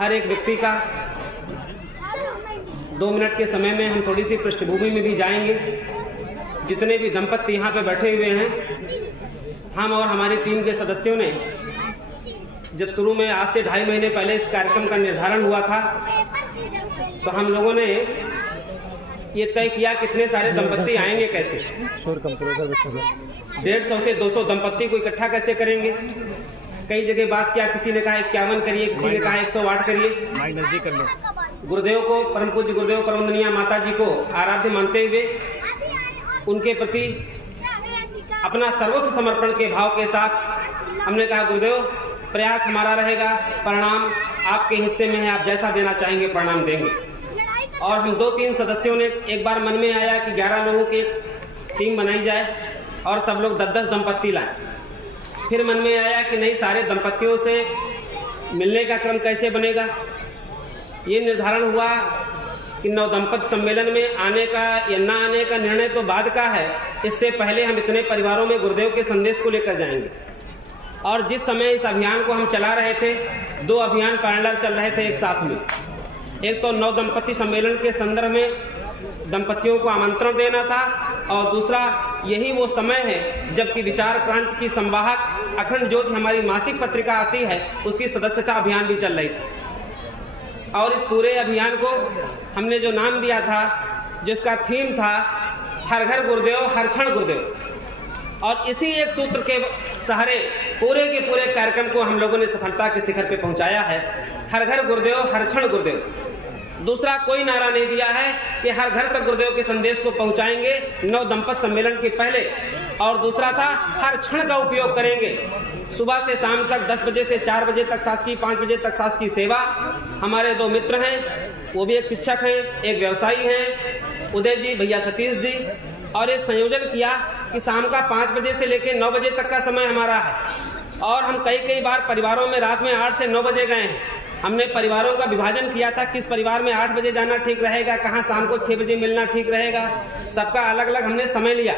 हर एक व्यक्ति का 2 मिनट के समय में हम थोड़ी सी पृष्ठभूमि में भी जाएंगे। जितने भी दंपत्ति यहाँ पे बैठे हुए हैं, हम और हमारी टीम के सदस्यों ने जब शुरू में आज से 2.5 महीने पहले इस कार्यक्रम का निर्धारण हुआ था, तो हम लोगों ने ये तय किया कितने सारे दंपत्ति आएंगे कैसे। 150 से 200 दंपत्ति को इकट्ठा कैसे करेंगे। कई जगह बात किया, किसी ने कहा 51 करिए, किसी ने कहा 108 करिए। गुरुदेव को, परम पूज्य गुरुदेव परमवंदनीय माता जी को आराध्य मानते हुए उनके प्रति अपना सर्वस्व समर्पण के भाव के साथ हमने कहा गुरुदेव प्रयास हमारा रहेगा, परिणाम आपके हिस्से में है, आप जैसा देना चाहेंगे परिणाम देंगे। और हम 2-3 सदस्यों ने एक बार मन में आया कि 11 लोगों की टीम बनाई जाए और सब लोग 10-10 दंपत्ति लाएं। फिर मन में आया कि नहीं, सारे दंपत्तियों से मिलने का क्रम कैसे बनेगा। ये निर्धारण हुआ कि नवदंपति सम्मेलन में आने का या न आने का निर्णय तो बाद का है, इससे पहले हम इतने परिवारों में गुरुदेव के संदेश को लेकर जाएंगे। और जिस समय इस अभियान को हम चला रहे थे, 2 अभियान पैरेलल चल रहे थे एक साथ में। एक तो नवदंपति सम्मेलन के संदर्भ में दंपतियों को आमंत्रण देना था, और दूसरा यही वो समय है जबकि विचार क्रांति की संवाहक अखंड ज्योति हमारी मासिक पत्रिका आती है, उसकी सदस्यता अभियान भी चल रही थी। और इस पूरे अभियान को हमने जो नाम दिया था, जिसका थीम था हर घर गुरुदेव हर क्षण गुरुदेव, और इसी एक सूत्र के सहारे पूरे के पूरे कार्यक्रम को हम लोगों ने सफलता के शिखर पे पहुंचाया है। हर घर गुरुदेव हर क्षण गुरुदेव। दूसरा कोई नारा नहीं दिया है कि हर घर तक गुरुदेव के संदेश को पहुंचाएंगे नवदंपति सम्मेलन के पहले, और दूसरा था हर क्षण का उपयोग करेंगे। सुबह से शाम तक 10 बजे से 4 बजे तक शासकीय, 5 बजे तक शासकीय सेवा। हमारे 2 मित्र हैं, वो भी एक शिक्षक हैं, एक व्यवसायी हैं, उदय जी, भैया सतीश जी। और एक संयोजन किया कि शाम का 5 बजे से लेकर 9 बजे तक का समय हमारा है। और हम कई बार परिवारों में रात में 8 से 9 बजे गए हैं। हमने परिवारों का विभाजन किया था, किस परिवार में 8 बजे जाना ठीक रहेगा, कहाँ शाम को 6 बजे मिलना ठीक रहेगा। सबका अलग अलग हमने समय लिया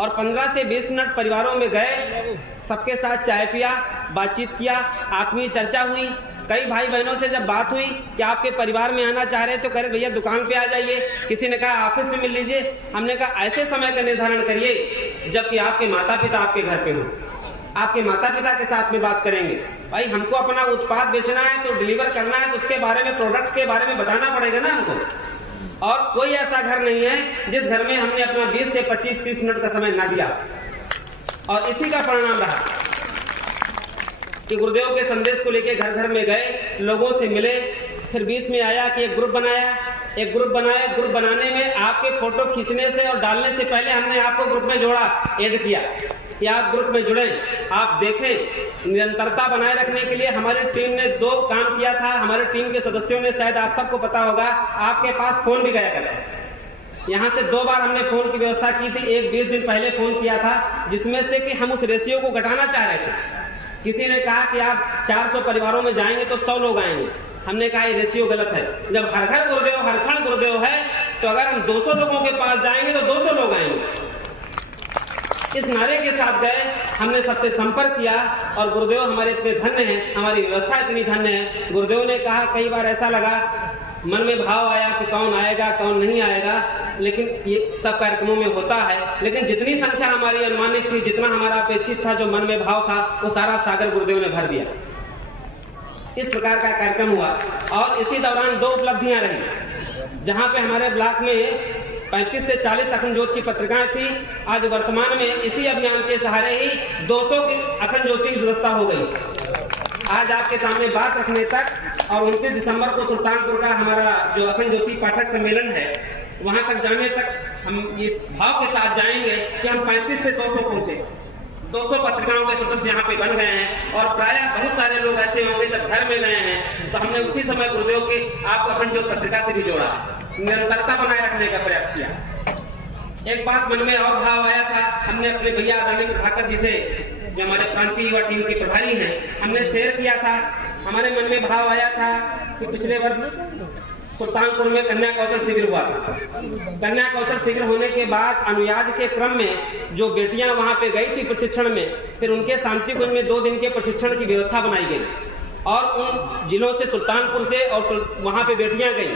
और 15 से 20 मिनट परिवारों में गए, सबके साथ चाय पिया, बातचीत किया, आत्मीय चर्चा हुई। कई भाई बहनों से जब बात हुई कि आपके परिवार में आना चाह रहे तो कह रहे भैया दुकान पे आ जाइए, किसी ने कहा ऑफिस में मिल लीजिए। हमने कहा ऐसे समय का निर्धारण करिए जबकि आपके माता पिता आपके घर पे हों, आपके माता पिता के साथ में बात करेंगे। भाई हमको अपना उत्पाद बेचना है तो डिलीवर करना है, तो उसके बारे में, प्रोडक्ट के बारे में बताना पड़ेगा ना हमको। और कोई ऐसा घर नहीं है जिस घर में हमने अपना 20 से 25-30 मिनट का समय ना दिया। और इसी का परिणाम रहा कि गुरुदेव के संदेश को लेकर घर घर में गए, लोगों से मिले। फिर बीच में आया कि एक ग्रुप बनाया, ग्रुप बनाने में आपके फोटो खींचने से और डालने से पहले हमने आपको ग्रुप में जोड़ा, ऐड किया कि आप ग्रुप में जुड़े, आप देखें। निरंतरता बनाए रखने के लिए हमारी टीम ने 2 काम किया था। हमारे टीम के सदस्यों ने, शायद आप सबको पता होगा, आपके पास फोन भी गया करता। यहाँ से 2 बार हमने फोन की व्यवस्था की थी। एक 20 दिन पहले फोन किया था, जिसमें से कि हम उस रेशियो को घटाना चाह रहे थे। किसी ने कहा कि आप 400 परिवारों में जाएंगे तो 100 लोग आएंगे। हमने कहा ये रेशियो गलत है। जब हर घर गुरुदेव हर क्षण गुरुदेव है, तो अगर हम 200 लोगों के पास जाएंगे तो 200 लोग आएंगे। इस नारे के साथ गए, हमने सबसे संपर्क किया और गुरुदेव हमारे इतने धन्य हैं, हमारी व्यवस्था इतनी धन्य है। गुरुदेव ने कहा, कई बार ऐसा लगा, मन में भाव आया कि कौन आएगा कौन नहीं आएगा, लेकिन ये सब कार्यक्रमों में होता है। लेकिन जितनी संख्या हमारी अनुमानित थी, जितना हमारा अपेक्षित था, जो मन में भाव था, वो सारा सागर गुरुदेव ने भर दिया। इस प्रकार का कार्यक्रम हुआ। और इसी दौरान 2 उपलब्धियां रही, जहां पे हमारे ब्लॉक में 35 से 40 अखंड ज्योति की पत्रिकाएं थी। आज वर्तमान में इसी अभियान के सहारे ही 200 की अखंड ज्योति की सदस्यता हो गई। आज आपके सामने बात रखने तक, और 29 दिसंबर को सुल्तानपुर का हमारा जो अखंड ज्योति पाठक सम्मेलन है, वहां तक जाने तक हम इस भाव के साथ जाएंगे कि हम 35 से 200 पहुंचे। 200 पत्रिकाओं के सदस्य यहाँ पे बन गए हैं। और प्रायः बहुत सारे लोग ऐसे होंगे जब घर में गए हैं तो हमने उसी समय गुरुदेव के आपको अखंड ज्योति पत्रिका से भी जोड़ा, निरंतरता बनाए रखने का प्रयास किया। एक बात मन में और भाव आया था, हमने अपने भैया आदरणीय प्रभाकर जी से, जो हमारे प्रांतीय युवा टीम के प्रभारी हैं, हमने शेयर किया था। हमारे मन में भाव आया था कि पिछले वर्ष सुल्तानपुर में कन्या कौशल शिविर हुआ था। कन्या कौशल शिविर होने के बाद अनुयाज के क्रम में जो बेटियां वहां पे गई थी प्रशिक्षण में, फिर उनके शांति कुंज में 2 दिन के प्रशिक्षण की व्यवस्था बनाई गई। और उन जिलों से सुल्तानपुर से और वहां पे बेटियां गई।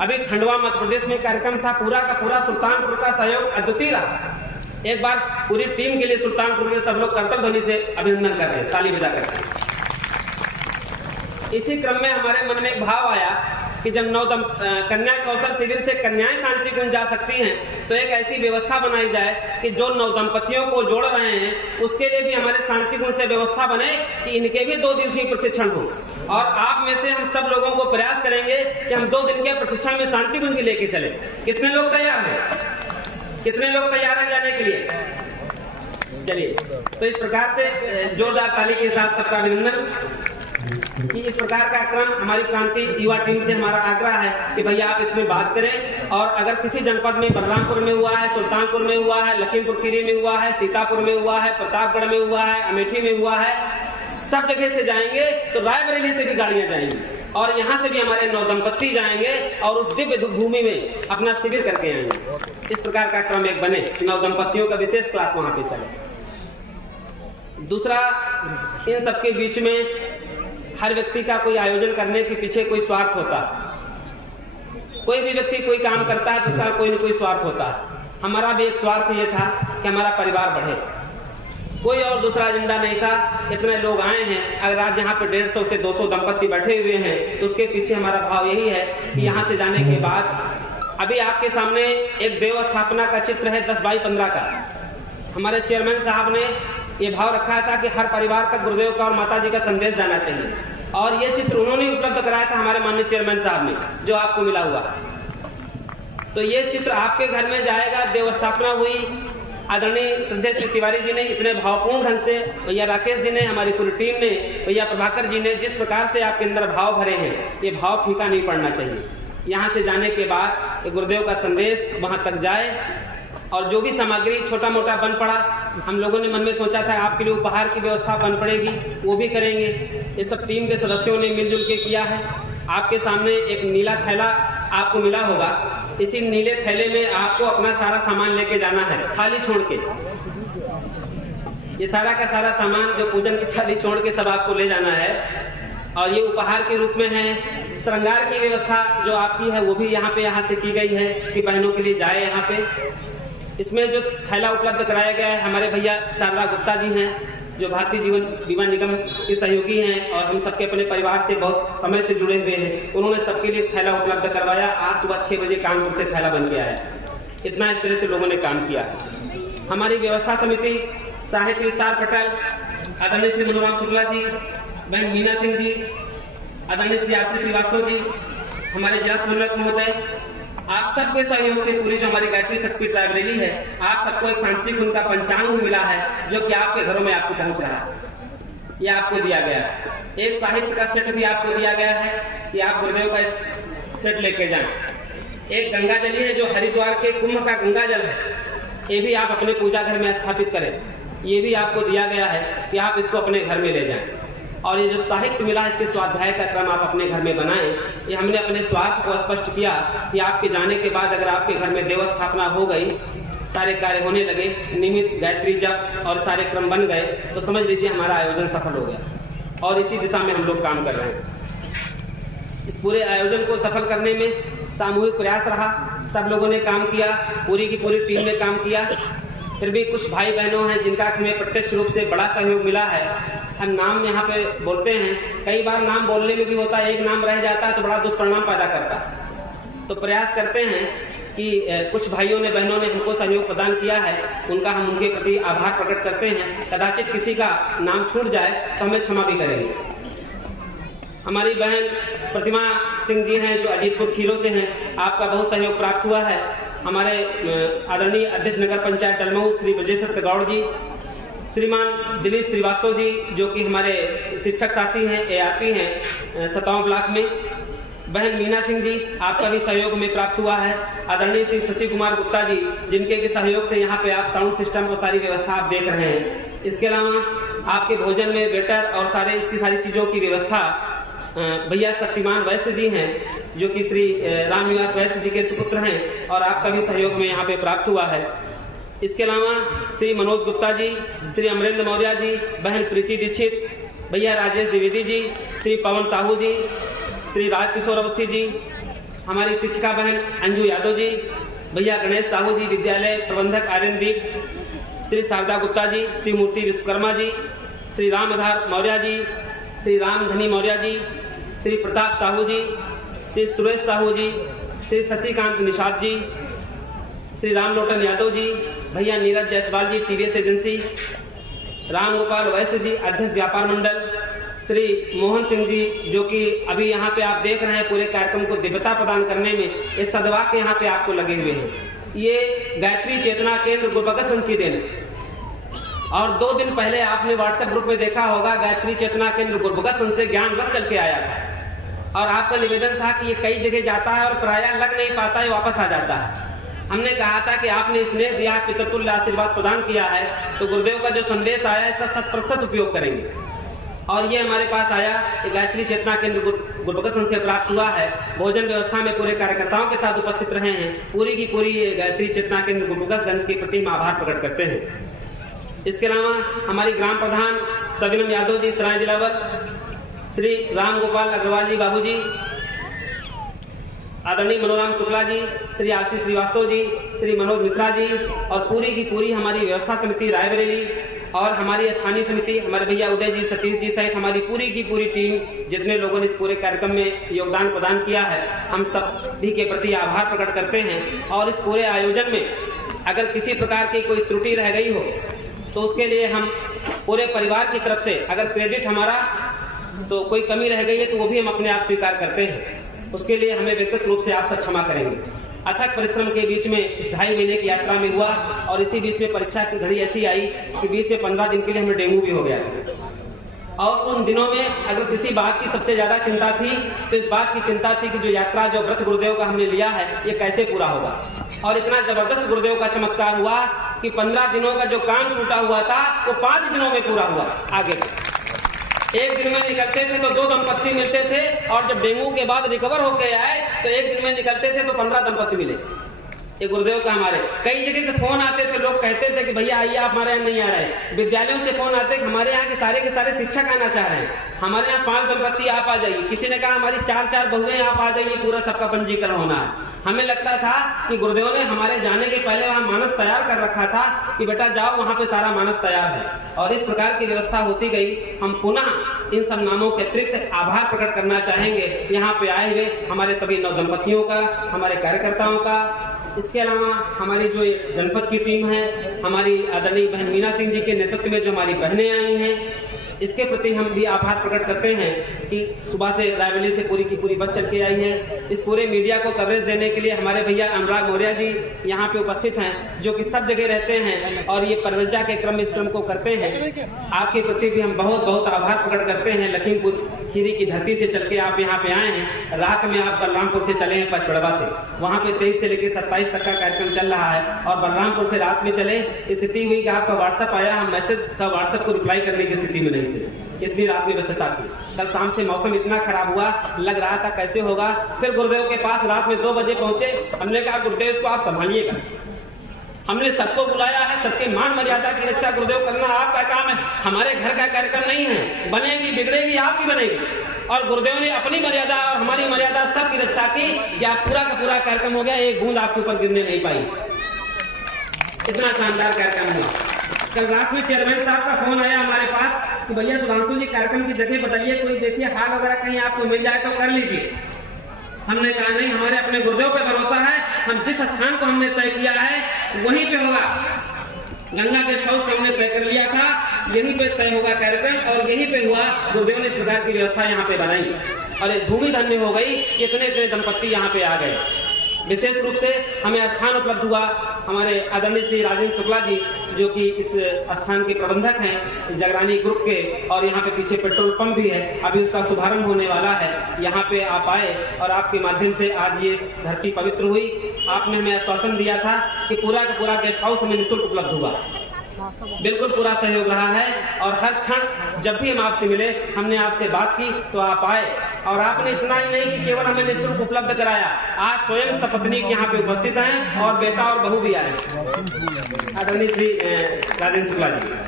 अभी खंडवा मध्य प्रदेश में कार्यक्रम था, पूरा का पूरा सुल्तानपुर का सहयोग अद्वितीय रहा। एक बार पूरी टीम के लिए सुल्तानपुर में सब लोग करतब ध्वनि से अभिनंदन कर रहे हैं, ताली बजा कर। इसी क्रम में हमारे मन में एक भाव आया कि जब कन्या कौशल शिविर से कन्याएं शांति कुंज जा सकती हैं, तो एक ऐसी व्यवस्था बनाई जाए कि जो नवदंपतियों को जोड़ रहे हैं उसके लिए भी हमारे शांति कुंज से व्यवस्था बने कि इनके भी 2 दिवसीय प्रशिक्षण हो। और आप में से हम सब लोगों को प्रयास करेंगे कि हम 2 दिन के प्रशिक्षण में शांति कुंज लेके चले। कितने लोग तैयार हैं? कितने लोग तैयार हैं जाने के लिए? चलिए, तो इस प्रकार से जोरदार ताली के साथ सबका अभिनंदन कि इस प्रकार का क्रम हमारी क्रांति युवा टीम से हमारा आग्रह है कि भैया आप इसमें बात करें। और अगर किसी जनपद में बलरामपुर में हुआ है, सुल्तानपुर में हुआ है, लखीमपुर खीरी में हुआ है, सीतापुर में हुआ है, प्रतापगढ़ में हुआ है, अमेठी में हुआ है, सब जगह से जाएंगे तो रायबरेली से भी गाड़ियां जाएंगी और यहाँ से भी हमारे नवदंपति जाएंगे और उस दिव्य भूमि में अपना शिविर करके आएंगे। इस प्रकार का क्रम एक बने, नवदंपतियों का विशेष क्लास वहां पे चले। दूसरा, इन सबके बीच में हर व्यक्ति का कोई आयोजन करने के पीछे कोई स्वार्थ होता है। कोई भी व्यक्ति कोई काम करता है तो उसका कोई न कोई स्वार्थ होता है। हमारा भी एक स्वार्थ ये था कि हमारा परिवार बढ़े, कोई और दूसरा एजेंडा नहीं था। इतने लोग आए हैं, अगर आज यहाँ पे 150 से 200 दंपति बैठे हुए हैं तो उसके पीछे हमारा भाव यही है कि यहाँ से जाने के बाद अभी आपके सामने एक देव स्थापना का चित्र है 10x15 का। हमारे चेयरमैन साहब ने ये भाव रखा था कि हर परिवार तक गुरुदेव का और माता जी का संदेश जाना चाहिए, और ये चित्र उन्होंने उपलब्ध कराया था हमारे माननीय चेयरमैन साहब ने, जो आपको मिला हुआ। तो ये चित्र आपके घर में जाएगा। देव स्थापना हुई, आदरणीय श्रद्धेय श्री तिवारी जी ने इतने भावपूर्ण ढंग से, भैया राकेश जी ने, हमारी पूरी टीम ने, भैया प्रभाकर जी ने जिस प्रकार से आपके अंदर भाव भरे हैं, ये भाव फीका नहीं पड़ना चाहिए। यहाँ से जाने के बाद गुरुदेव का संदेश वहां तक जाए। और जो भी सामग्री छोटा मोटा बन पड़ा, हम लोगों ने मन में सोचा था आपके लिए उपहार की व्यवस्था बन पड़ेगी, वो भी करेंगे। ये सब टीम के सदस्यों ने मिलजुल के किया है। आपके सामने एक नीला थैला आपको मिला होगा। इसी नीले थैले में आपको अपना सारा सामान लेके जाना है, थाली छोड़ के। ये सारा का सारा सामान, जो पूजन की थाली छोड़ के सब आपको ले जाना है, और ये उपहार के रूप में है। श्रृंगार की व्यवस्था जो आपकी है वो भी यहाँ से की गई है कि बहनों के लिए जाए यहाँ पे। इसमें जो थैला उपलब्ध कराया गया है, हमारे भैया शारदा गुप्ता जी हैं, जो भारतीय जीवन बीमा निगम के सहयोगी हैं और हम सबके अपने परिवार से बहुत समय से जुड़े हुए हैं। उन्होंने सबके लिए थैला उपलब्ध करवाया। आज सुबह 6 बजे कानपुर से थैला बन के आया। इतना इस तरह से लोगों ने काम किया है। हमारी व्यवस्था समिति, साहित्य विस्तार पटल, आदरणीय श्री मनोराम शुक्ला जी, बहन मीना सिंह जी, आदरणीय श्री आशीष श्रीवास्तव जी, हमारे जिला समन्वयक महोदय, आप सबके सहयोग से पूरी जो हमारी गायत्री शक्तिपीठ लाइब्रेरी है, आप सबको एक शांति कुंज का पंचांग मिला है जो कि आपके घरों में आपको पहुंच रहा है। ये आपको दिया गया है। एक साहित्य का सेट भी आपको दिया गया है कि आप गुरुदेव का सेट लेके जाएं। एक गंगा जली है जो हरिद्वार के कुंभ का गंगा जल है, ये भी आप अपने पूजा घर में स्थापित करें। ये भी आपको दिया गया है कि आप इसको अपने घर में ले जाएं। और ये जो साहित्य मिला है, इसके स्वाध्याय का क्रम आप अपने घर में बनाएं। ये हमने अपने स्वार्थ को स्पष्ट किया कि आपके जाने के बाद अगर आपके घर में देव स्थापना हो गई, सारे कार्य होने लगे, नियमित गायत्री जप और सारे क्रम बन गए, तो समझ लीजिए हमारा आयोजन सफल हो गया। और इसी दिशा में हम लोग काम कर रहे हैं। इस पूरे आयोजन को सफल करने में सामूहिक प्रयास रहा, सब लोगों ने काम किया, पूरी की पूरी टीम ने काम किया। फिर भी कुछ भाई बहनों हैं जिनका हमें प्रत्यक्ष रूप से बड़ा सहयोग मिला है। हम नाम यहाँ पे बोलते हैं, कई बार नाम बोलने में भी होता है, एक नाम रह जाता है तो बड़ा दुष्परिणाम पैदा करता है। तो प्रयास करते हैं कि कुछ भाइयों ने, बहनों ने हमको सहयोग प्रदान किया है, उनका हम उनके प्रति आभार प्रकट करते हैं। कदाचित किसी का नाम छूट जाए तो हमें क्षमा भी करेंगे। हमारी बहन प्रतिमा सिंह जी हैं जो अजीतपुर खीरों से हैं, आपका बहुत सहयोग प्राप्त हुआ है। हमारे आदरणीय अध्यक्ष नगर पंचायत डलमऊ श्री ब्रजेश गौड़ जी, श्रीमान दिलीप श्रीवास्तव जी जो कि हमारे शिक्षक साथी हैं, ARP हैं सताओं ब्लॉक में, बहन मीना सिंह जी आपका भी सहयोग में प्राप्त हुआ है। आदरणीय श्री शशि कुमार गुप्ता जी जिनके के सहयोग से यहाँ पे आप साउंड सिस्टम और सारी व्यवस्था आप देख रहे हैं। इसके अलावा आपके भोजन में वेटर और सारे इसकी सारी चीज़ों की व्यवस्था भैया शक्तिमान वैश्य जी हैं जो कि श्री राम निवास वैश्य जी के सुपुत्र हैं, और आपका भी सहयोग में यहाँ पे प्राप्त हुआ है। इसके अलावा श्री मनोज गुप्ता जी, श्री अमरेंद्र मौर्य जी, बहन प्रीति दीक्षित, भैया राजेश द्विवेदी जी, श्री पवन साहू जी, श्री राजकिशोर अवस्थी जी, हमारी शिक्षिका बहन अंजू यादव जी, भैया गणेश साहू जी, विद्यालय प्रबंधक आर्यनदीप, श्री शारदा गुप्ता जी, श्री मूर्ति विश्वकर्मा जी, श्री राम आधार मौर्य जी, श्री रामधनी मौर्य जी, श्री प्रताप साहू जी, श्री सुरेश साहू जी, श्री शशिकांत निषाद जी, श्री राम लोटन यादव जी, भैया नीरज जायसवाल जी, टीवीएस एजेंसी, राम गोपाल वैश्य जी, अध्यक्ष व्यापार मंडल, श्री मोहन सिंह जी, जो कि अभी यहाँ पे आप देख रहे हैं पूरे कार्यक्रम को दिव्यता प्रदान करने में इस सदवाक्य यहाँ पे आपको लगे हुए हैं। ये गायत्री चेतना केंद्र गुरुभगत संघ की देन। और 2 दिन पहले आपने व्हाट्सएप ग्रुप में देखा होगा, गायत्री चेतना केंद्र गुरुभगत संघ से ज्ञान रथ चल के आया था और आपका निवेदन था कि ये कई जगह जाता है और प्रायः लग नहीं पाता है, वापस आ जाता है। हमने कहा था कि आपने स्नेह दिया, पितृतुल्य आशीर्वाद प्रदान किया है, तो गुरुदेव का जो संदेश आया इसका 100% उपयोग करेंगे। और ये हमारे पास आया, गायत्री चेतना केंद्र गुरुभगत संघ से प्राप्त हुआ है। भोजन व्यवस्था में पूरे कार्यकर्ताओं के साथ उपस्थित रहे हैं। पूरी की पूरी गायत्री चेतना केंद्र गुरुभगत संघ के प्रति हम आभार प्रकट करते हैं। इसके अलावा हमारी ग्राम प्रधान सविनम यादव जी, सराय दिलावर, श्री राम गोपाल अग्रवाल जी बाबू जी, आदरणीय मनोराम शुक्ला जी, श्री आशीष श्रीवास्तव जी, श्री मनोज मिश्रा जी और पूरी की पूरी हमारी व्यवस्था समिति रायबरेली और हमारी स्थानीय समिति, हमारे भैया उदय जी, सतीश जी सहित हमारी पूरी की पूरी टीम, जितने लोगों ने इस पूरे कार्यक्रम में योगदान प्रदान किया है, हम सभी के प्रति आभार प्रकट करते हैं। और इस पूरे आयोजन में अगर किसी प्रकार की कोई त्रुटि रह गई हो तो उसके लिए हम पूरे परिवार की तरफ से अगर क्रेडिट हमारा तो कोई कमी रह गई है तो वो भी हम अपने आप स्वीकार करते हैं। उसके लिए हमें व्यक्तिगत रूप से आप सब क्षमा करेंगे। अथक परिश्रम के बीच में इस 2.5 महीने की यात्रा में हुआ और इसी बीच में परीक्षा की घड़ी ऐसी आई कि बीच में 15 दिन के लिए हमें डेंगू भी हो गया। और उन दिनों में अगर किसी बात की सबसे ज्यादा चिंता थी तो इस बात की चिंता थी कि जो यात्रा, जो व्रत गुरुदेव का हमने लिया है, ये कैसे पूरा होगा। और इतना जबरदस्त गुरुदेव का चमत्कार हुआ कि 15 दिनों का जो काम छूटा हुआ था वो 5 दिनों में पूरा हुआ। आगे 1 दिन में निकलते थे तो 2 दंपत्ति मिलते थे और जब डेंगू के बाद रिकवर होके आए तो 1 दिन में निकलते थे तो 15 दंपत्ति मिले। ये गुरुदेव का हमारे कई जगह से फोन आते थे, लोग कहते थे कि भैया आइए, आप हमारे यहाँ नहीं आ रहे। विद्यालयों से फोन आते कि हमारे यहाँ के सारे शिक्षक आना चाह रहे हैं, हमारे यहाँ 5 दंपत्ति आप आ जाइए। किसी ने कहा हमारी 4 बहुएं आप आ जाइए, पूरा सबका पंजीकरण होना है। हमें लगता था कि गुरुदेव ने हमारे जाने के पहले वहाँ मानस तैयार कर रखा था कि बेटा जाओ, वहाँ पे सारा मानस तैयार है। और इस प्रकार की व्यवस्था होती गई। हम पुनः इन सब नामों के अतिरिक्त आभार प्रकट करना चाहेंगे यहाँ पे आए हुए हमारे सभी 9 दंपतियों का, हमारे कार्यकर्ताओं का। इसके अलावा हमारी जो जनपद की टीम है, हमारी आदरणीय बहन मीना सिंह जी के नेतृत्व में जो हमारी बहनें आई हैं, इसके प्रति हम भी आभार प्रकट करते हैं कि सुबह से रायबरेली से पूरी की पूरी बस चल के आई है। इस पूरे मीडिया को कवरेज देने के लिए हमारे भैया अनुराग मौर्य जी यहाँ पे उपस्थित हैं, जो कि सब जगह रहते हैं और ये परिचर्या के क्रम इस क्रम को करते हैं। आपके प्रति भी हम बहुत बहुत आभार प्रकट करते हैं। लखीमपुर खीरी की धरती से चल के आप यहाँ पे आए हैं। रात में आप बलरामपुर से चले हैं, पचपड़वा से, वहाँ पे 23 से लेकर 27 तक का कार्यक्रम चल रहा है और बलरामपुर से रात में चले। स्थिति हुई कि आपका व्हाट्सएप आया, हम मैसेज का व्हाट्सएप को रिप्लाई करने की स्थिति में नहीं थे, इतनी रात में व्यस्तता थी। कल शाम से मौसम इतना खराब हुआ, लग रहा था कैसे होगा। फिर गुरुदेव के पास रात में 2 बजे पहुंचे। हमने कहा गुरुदेव इसको आप संभालिएगा। हमने सबको बुलाया है, सबके मान मर्यादा की रक्षा गुरुदेव करना आपका काम है, हमारे घर का कार्यक्रम नहीं है। बनेगी बिगड़ेगी आपकी बनेगी। और गुरुदेव ने अपनी मर्यादा और हमारी मर्यादा सबकी रक्षा की कि आप पूरा का पूरा कार्यक्रम हो गया, एक बूंद आपके ऊपर गिरने नहीं पाई। इतना शानदार कार्यक्रम हुआ। कल रात में चेयरमैन साहब का फोन आया हमारे पास कि भैया सुधांशु जी कार्यक्रम की जगह बदलिए, कोई देखिए हाल वगैरह कहीं आपको मिल जाए तो कर लीजिए। हमने कहा नहीं, हमारे अपने गुरुदेव पे भरोसा है, हम जिस स्थान को हमने तय किया है वहीं पे होगा। गंगा गेस्ट हाउस हमने तय कर लिया था, यहीं पे तय होगा कार्यक्रम और यहीं पे हुआ। गुरुदेव ने इस प्रकार की व्यवस्था यहाँ पे बनाई और भूमि धन्य हो गई। इतने इतने दंपत्ति यहाँ पे आ गए। विशेष रूप से हमें स्थान उपलब्ध हुआ हमारे आदरणीय श्री राजेंद्र शुक्ला जी, जो कि इस स्थान के प्रबंधक हैं जगरानी ग्रुप के, और यहाँ पे पीछे पेट्रोल पंप भी है, अभी उसका शुभारंभ होने वाला है। यहाँ पे आप आए और आपके माध्यम से आज ये धरती पवित्र हुई। आपने हमें आश्वासन दिया था कि पूरा का पूरा गेस्ट हाउस हमें निःशुल्क उपलब्ध हुआ बिल्कुल पूरा सहयोग रहा है और हर क्षण जब भी हम आपसे मिले, हमने आपसे बात की तो आप आए और आपने इतना ही नहीं कि केवल हमें निःशुल्क उपलब्ध कराया, आज स्वयं सपत्नीक यहाँ पे उपस्थित हैं और बेटा और बहू भी आए आदरणीय श्री राजेंद्र शुक्ला जी।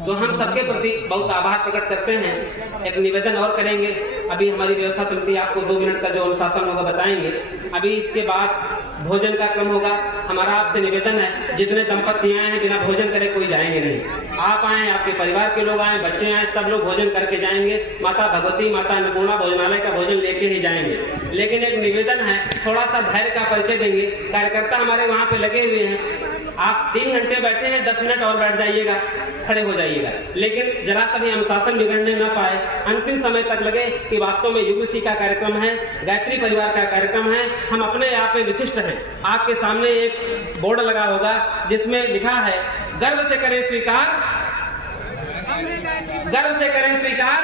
तो हम सबके प्रति बहुत आभार प्रकट करते हैं। एक निवेदन और करेंगे, अभी हमारी व्यवस्था समिति आपको 2 मिनट का जो अनुशासन होगा बताएंगे, अभी इसके बाद भोजन का क्रम होगा। हमारा आपसे निवेदन है, जितने दंपति आए हैं बिना भोजन करे कोई जाएंगे नहीं। आप आए, आपके परिवार के लोग आए, बच्चे आए, सब लोग भोजन करके जाएंगे। माता भगवती, माता अन्नपूर्णा भोजनालय का भोजन लेके ही जाएंगे। लेकिन एक निवेदन है, थोड़ा सा धैर्य का परिचय देंगे। कार्यकर्ता हमारे वहाँ पे लगे हुए हैं, आप 3 घंटे बैठे हैं, 10 मिनट और बैठ जाइएगा, खड़े हो जाइएगा, लेकिन जरा सा भी अनुशासन बिगड़ने न पाए। अंतिम समय तक लगे कि वास्तव में युगसी का कार्यक्रम है, गायत्री परिवार का कार्यक्रम है, हम अपने आप में विशिष्ट हैं। आपके सामने एक बोर्ड लगा होगा जिसमें लिखा है, गर्व से करें स्वीकार, गर्व से करें स्वीकार,